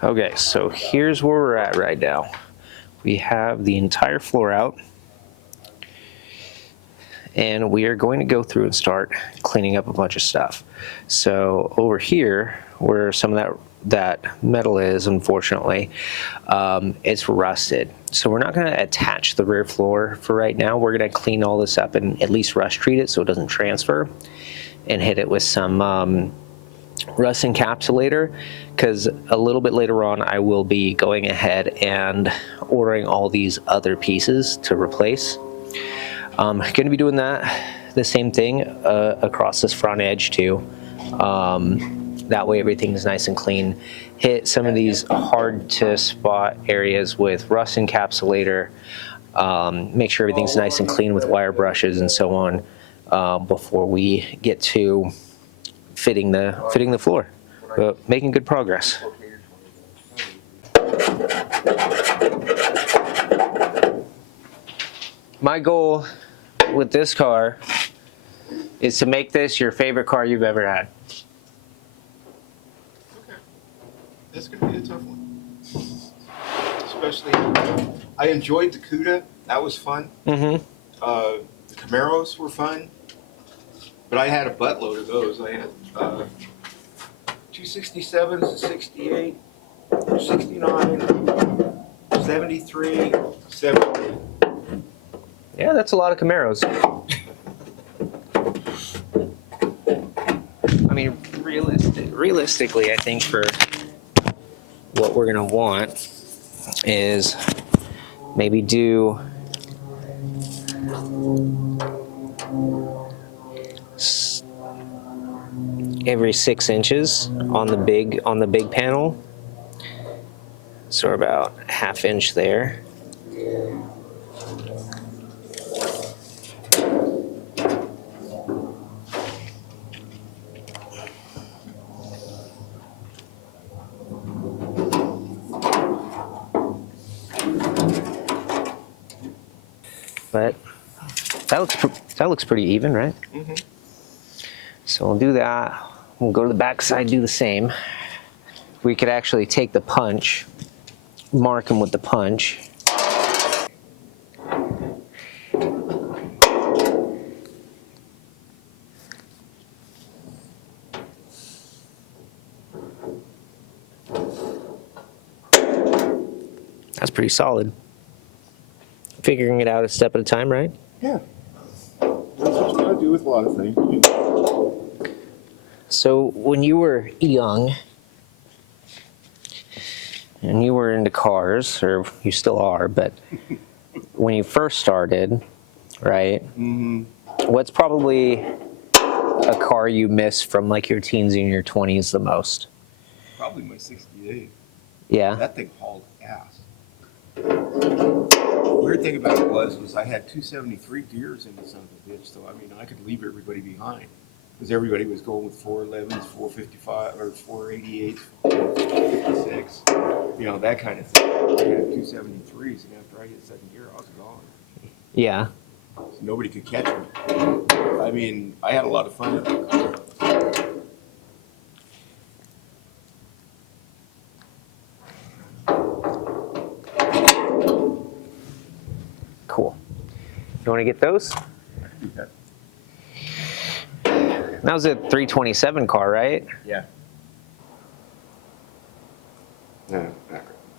Okay, so here's where we're at right now. We have the entire floor out, and we are going to go through and start cleaning up a bunch of stuff. So over here, where some of that metal is, unfortunately, it's rusted. So we're not going to attach the rear floor for right now. We're going to clean all this up and at least rust treat it so it doesn't transfer, and hit it with some rust encapsulator, because a little bit later on I will be going ahead and ordering all these other pieces to replace. I'm going to be doing the same thing across this front edge too. That way everything's nice and clean. Hit some of these hard to spot areas with rust encapsulator. Make sure everything's nice and clean with wire brushes and so on before we get to fitting the floor. But making good progress. My goal with this car is to make this your favorite car you've ever had. Okay. That's going to be a tough one. Especially, I enjoyed the Cuda. That was fun. Mm-hmm. The Camaros were fun. But I had a buttload of those. I had 267s, 68, 69, 73, 70. Yeah, that's a lot of Camaros. I mean, realistically, I think for what we're gonna want is maybe do every 6 inches on the big panel, so about ½ inch there. But that looks pretty even, right? Mm-hmm. So we'll do that. We'll go to the back side, do the same. We could actually take the punch, mark them with the punch. That's pretty solid. Figuring it out a step at a time, right? Yeah. That's what you gotta do with a lot of things. So when you were young and you were into cars, or you still are, but when you first started, right? Mm-hmm. What's probably a car you miss from like your teens and your 20s the most? Probably my 68. Yeah. That thing hauled ass. Weird thing about it was I had 273 gears in the son of a bitch, so I mean I could leave everybody behind because everybody was going with 411s, 455 or 488s, 56, you know, that kind of thing. I had 273s, and after I hit second gear, I was gone. Yeah. So nobody could catch me. I mean, I had a lot of fun in that car. Cool. You want to get those? Okay. That was a 327 car, right? Yeah. No,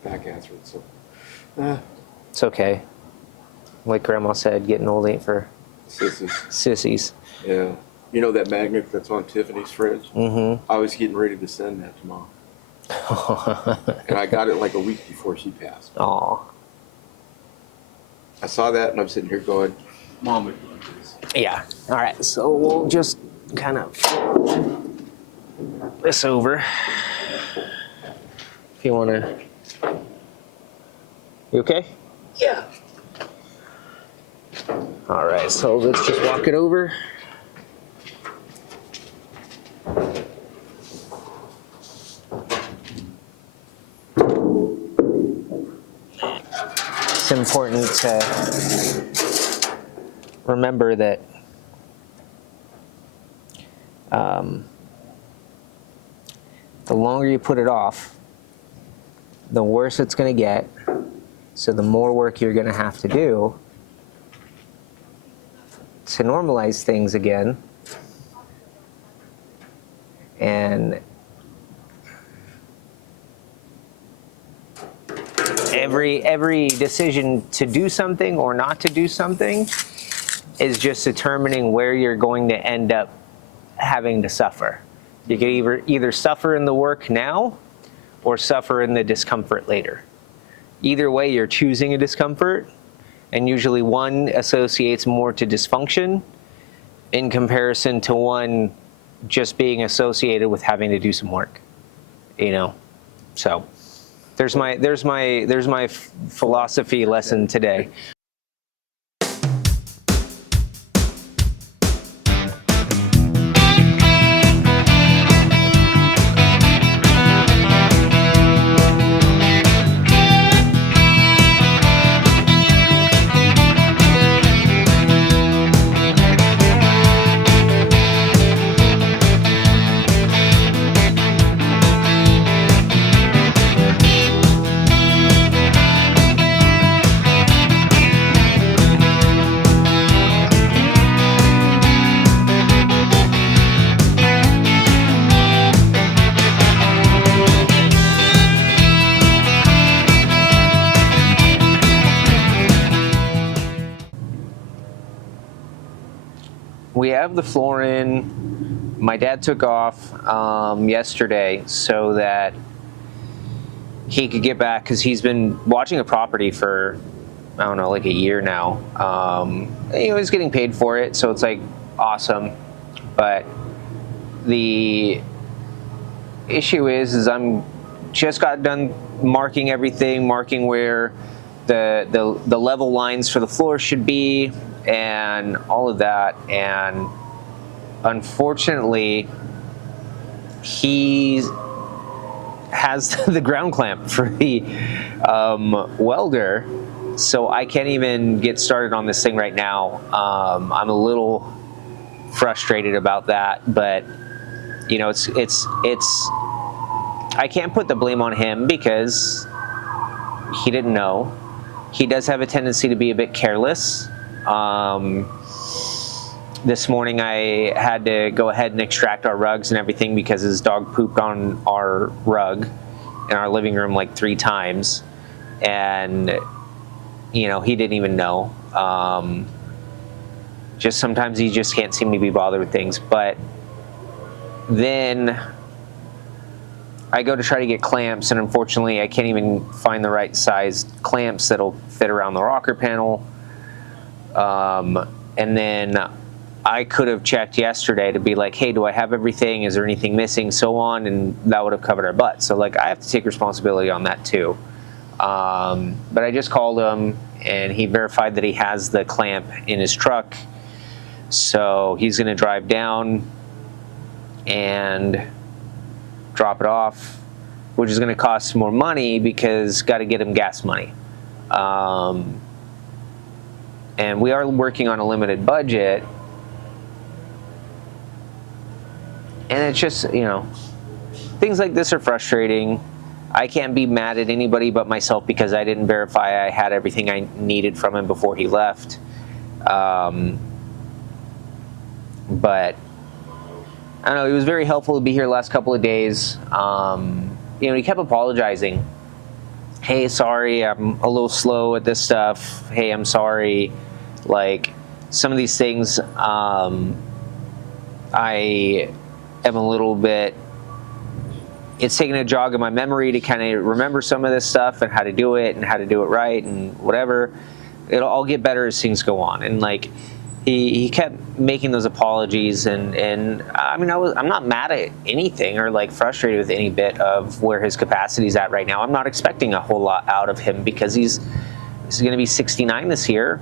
back answered. So. It's okay. Like Grandma said, getting old ain't for sissies. Yeah. You know that magnet that's on Tiffany's fridge? Mm-hmm. I was getting ready to send that to Mom. And I got it like a week before she passed. Aw. I saw that and I'm sitting here going, Mom would love this. Yeah. All right. So we'll just kind of flip this over. If you want to. You okay? Yeah. All right. So let's just walk it over. It's important to remember that the longer you put it off, the worse it's going to get. So the more work you're going to have to do to normalize things again. And every decision to do something or not to do something is just determining where you're going to end up having to suffer. You can either suffer in the work now or suffer in the discomfort later. Either way, you're choosing a discomfort, and usually one associates more to dysfunction in comparison to one just being associated with having to do some work, you know? So there's my philosophy lesson today. We have the floor in. My dad took off yesterday so that he could get back, because he's been watching a property for, I don't know, like a year now. You know, he's getting paid for it, so it's like awesome. But the issue is I'm just got done marking everything, marking where the level lines for the floor should be, and all of that. And unfortunately, he has the ground clamp for the welder, so I can't even get started on this thing right now. I'm a little frustrated about that, but you know, it's I can't put the blame on him because he didn't know. He does have a tendency to be a bit careless. This morning I had to go ahead and extract our rugs and everything because his dog pooped on our rug in our living room like 3 times, and you know, he didn't even know. Just sometimes he just can't seem to be bothered with things. But then I go to try to get clamps, and unfortunately I can't even find the right size clamps that'll fit around the rocker panel. And then I could have checked yesterday to be like, hey, do I have everything? Is there anything missing? So on, and that would have covered our butt. So like, I have to take responsibility on that too. But I just called him, and he verified that he has the clamp in his truck. So he's going to drive down and drop it off, which is going to cost more money because got to get him gas money. And we are working on a limited budget. And it's just, you know, things like this are frustrating. I can't be mad at anybody but myself because I didn't verify I had everything I needed from him before he left. But I don't know, he was very helpful to be here the last couple of days. You know, he kept apologizing. Hey, sorry, I'm a little slow at this stuff. Hey, I'm sorry. Like, some of these things, I am a little bit, it's taking a jog in my memory to kind of remember some of this stuff and how to do it right and whatever. It'll all get better as things go on. And like, he kept making those apologies, and I mean, I'm not mad at anything or like frustrated with any bit of where his capacity's at right now. I'm not expecting a whole lot out of him because he's going to be 69 this year,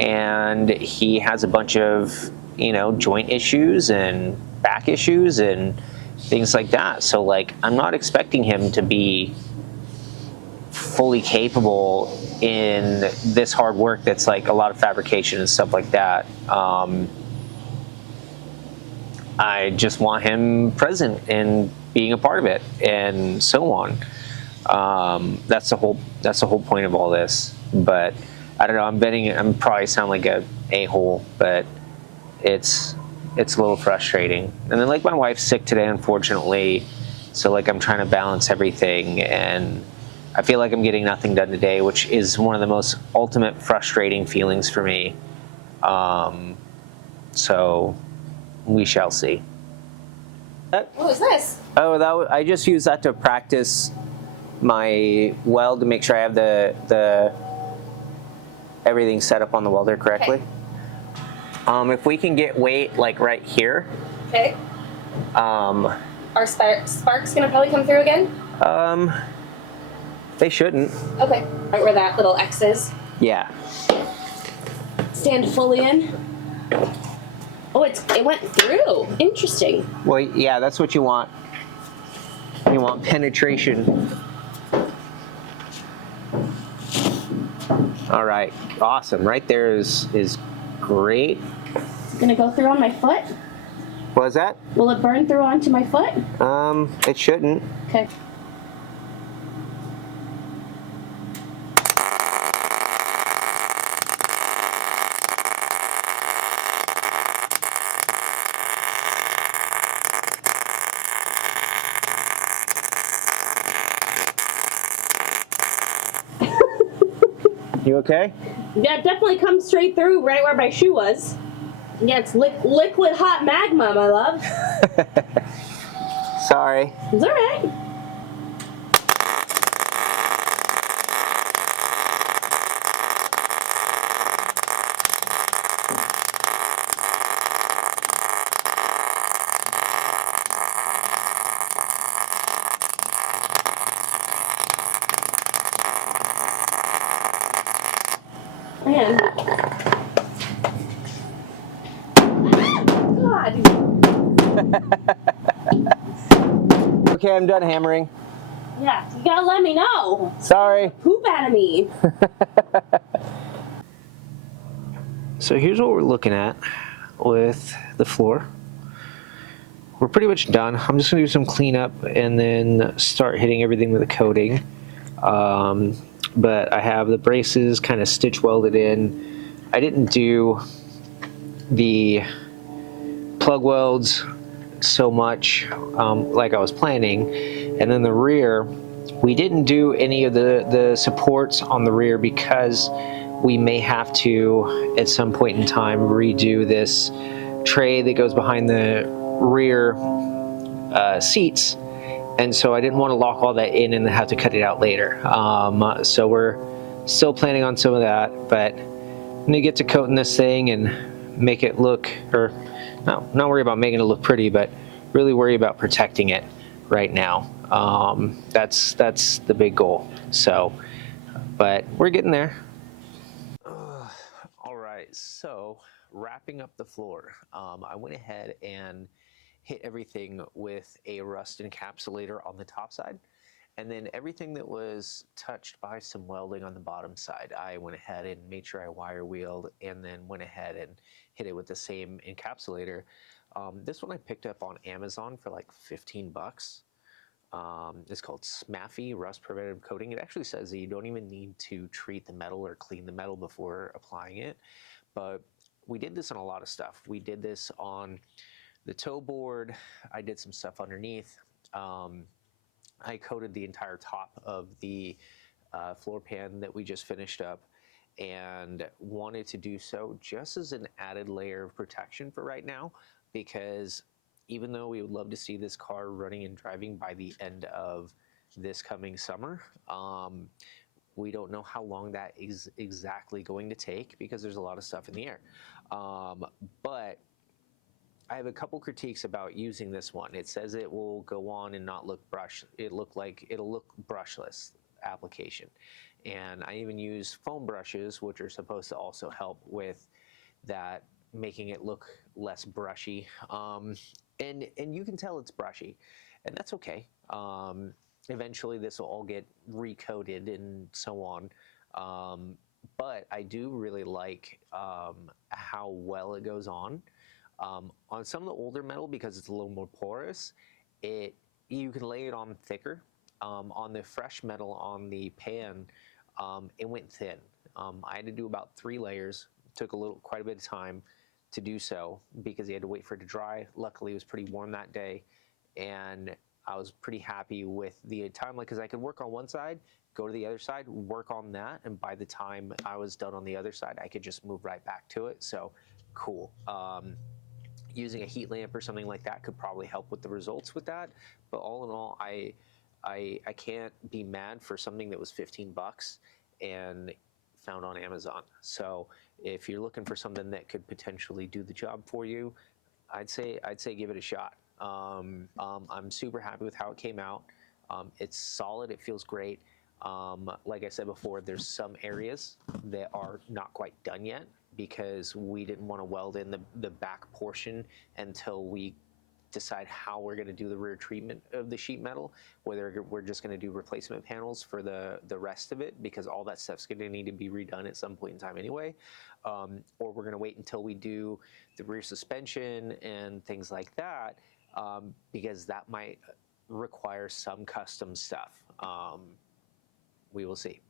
and he has a bunch of, you know, joint issues and back issues and things like that. So like, I'm not expecting him to be fully capable in this hard work that's like a lot of fabrication and stuff like that. I just want him present and being a part of it and so on. That's the whole point of all this. But I don't know. I'm probably sound like a hole, but it's a little frustrating. And then like my wife's sick today, unfortunately, so like I'm trying to balance everything, and I feel like I'm getting nothing done today, which is one of the most ultimate frustrating feelings for me. So we shall see. What was this? Oh, I just use that to practice my weld to make sure I have the everything set up on the welder correctly. Okay. If we can get weight like right here. Okay. Are sparks gonna probably come through again? They shouldn't. Okay. Right where that little X is. Yeah. Stand fully in. Oh, it went through. Interesting. Well, yeah, that's what you want. You want penetration. All right, awesome. Right there is great. It's gonna go through on my foot. What is that? Will it burn through onto my foot? It shouldn't. Okay. You okay? Yeah, it definitely comes straight through right where my shoe was. Yeah, it's liquid hot magma, my love. Sorry. It's all right. Man. God. Okay, I'm done hammering. Yeah, you gotta let me know. Sorry. Poop out of me. So here's what we're looking at with the floor. We're pretty much done. I'm just gonna do some cleanup and then start hitting everything with a coating. But I have the braces kind of stitch welded in. I didn't do the plug welds so much like I was planning. And then the rear, we didn't do any of the supports on the rear because we may have to, at some point in time, redo this tray that goes behind the rear seats. And so I didn't want to lock all that in and then have to cut it out later. So we're still planning on some of that, but I'm gonna get to coating this thing and make it look, or no, not worry about making it look pretty, but really worry about protecting it right now. That's the big goal. So, but we're getting there. All right, so wrapping up the floor, I went ahead and hit everything with a rust encapsulator on the top side, and then everything that was touched by some welding on the bottom side, I went ahead and made sure I wire wheeled, and then went ahead and hit it with the same encapsulator. This one I picked up on Amazon for like 15 bucks. It's called SMAFI, Rust Preventative Coating. It actually says that you don't even need to treat the metal or clean the metal before applying it, but we did this on a lot of stuff. We did this on the toe board. I did some stuff underneath. I coated the entire top of the floor pan that we just finished up, and wanted to do so just as an added layer of protection for right now, because even though we would love to see this car running and driving by the end of this coming summer, we don't know how long that is exactly going to take because there's a lot of stuff in the air. But I have a couple critiques about using this one. It says it will go on and not look it'll look brushless application. And I even use foam brushes, which are supposed to also help with that, making it look less brushy. And you can tell it's brushy, and that's okay. Eventually this will all get recoated and so on. But I do really like how well it goes on. On some of the older metal, because it's a little more porous, you can lay it on thicker, On the fresh metal on the pan, it went thin. I had to do about 3 layers. Took quite a bit of time to do so because he had to wait for it to dry. Luckily, it was pretty warm that day, and I was pretty happy with the time, because I could work on one side, go to the other side, work on that, and by the time I was done on the other side, I could just move right back to it. So, cool. Using a heat lamp or something like that could probably help with the results with that. But all in all, I can't be mad for something that was 15 bucks and found on Amazon. So if you're looking for something that could potentially do the job for you, I'd say give it a shot. I'm super happy with how it came out. It's solid. It feels great. Like I said before, there's some areas that are not quite done yet because we didn't want to weld in the back portion until we decide how we're going to do the rear treatment of the sheet metal, whether we're just going to do replacement panels for the rest of it, because all that stuff's going to need to be redone at some point in time anyway, or we're going to wait until we do the rear suspension and things like that, because that might require some custom stuff. We will see.